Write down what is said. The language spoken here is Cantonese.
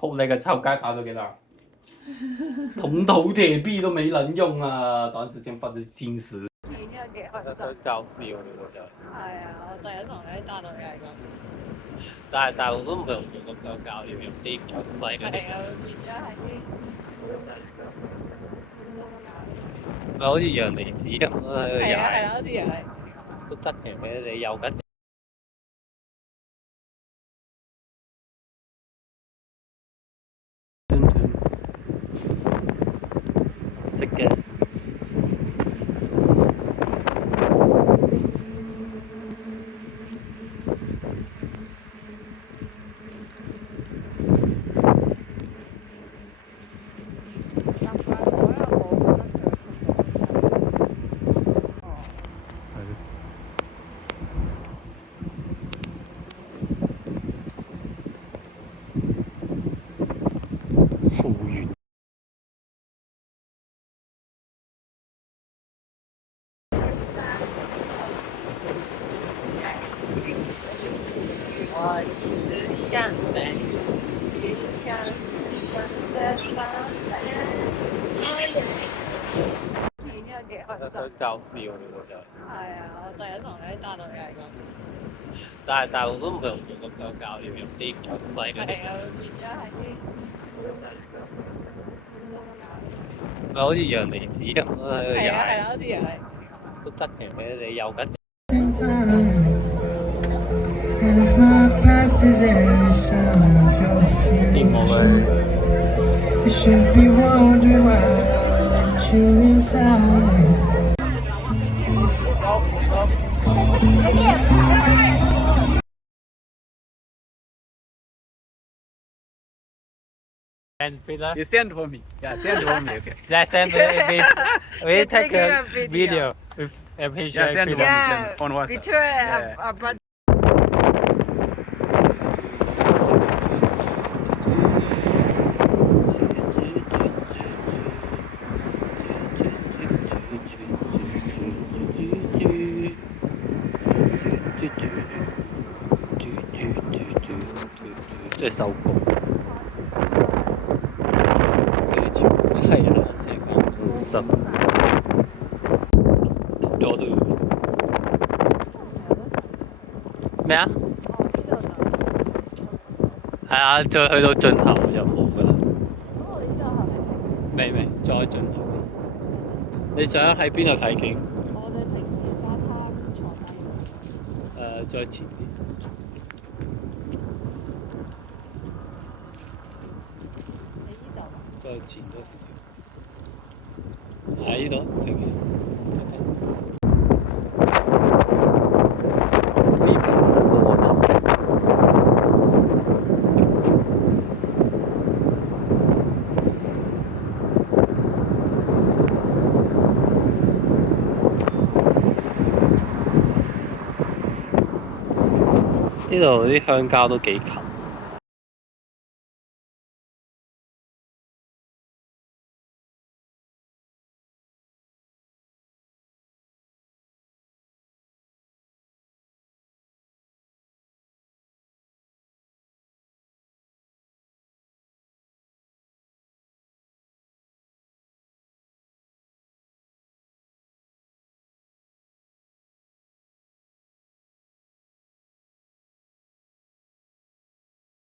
撲你個臭街打到幾多？銅土鐵壁都沒人用啊！短時間發啲戰士。片真係幾開心。想搞 feel 喎就。係啊，我第一同你打到又係咁。但係我都唔係用咁樣教，要用啲較細嗰啲。係啊，變咗係啲。咪好似陽離子咁咯，喺度係啊，踩好似又係。都得嘅，你有緊。識嘅。好遠。我只想被一枪放在窗台。片真係幾開心。想搞 feel 喎就。係啊，我第一同你打到又係咁。但係我都唔係用咁樣教，要用啲較細嗰啲。係啊，變咗係啲。咪好似陽離子咁咯，喺度係啊，踩好似又係。都得嘅，你有緊。And if my past is any sign of your future, you should be wondering why I let you inside. You send for me. Yeah, send for me. Okay. Yeah, send we take a video with a picture. Yeah, send for me. On WhatsApp. Between our brother. 即係手工。係啊，即係講實。咗都咩啊？係啊，再去到盡頭就冇㗎啦。未，再盡頭啲。你想喺邊度睇景？我哋平時沙灘坐低。再前啲。你呢度？再前多少少。喺呢度停嘅。呢爬到我頭。呢度啲鄉郊都幾近。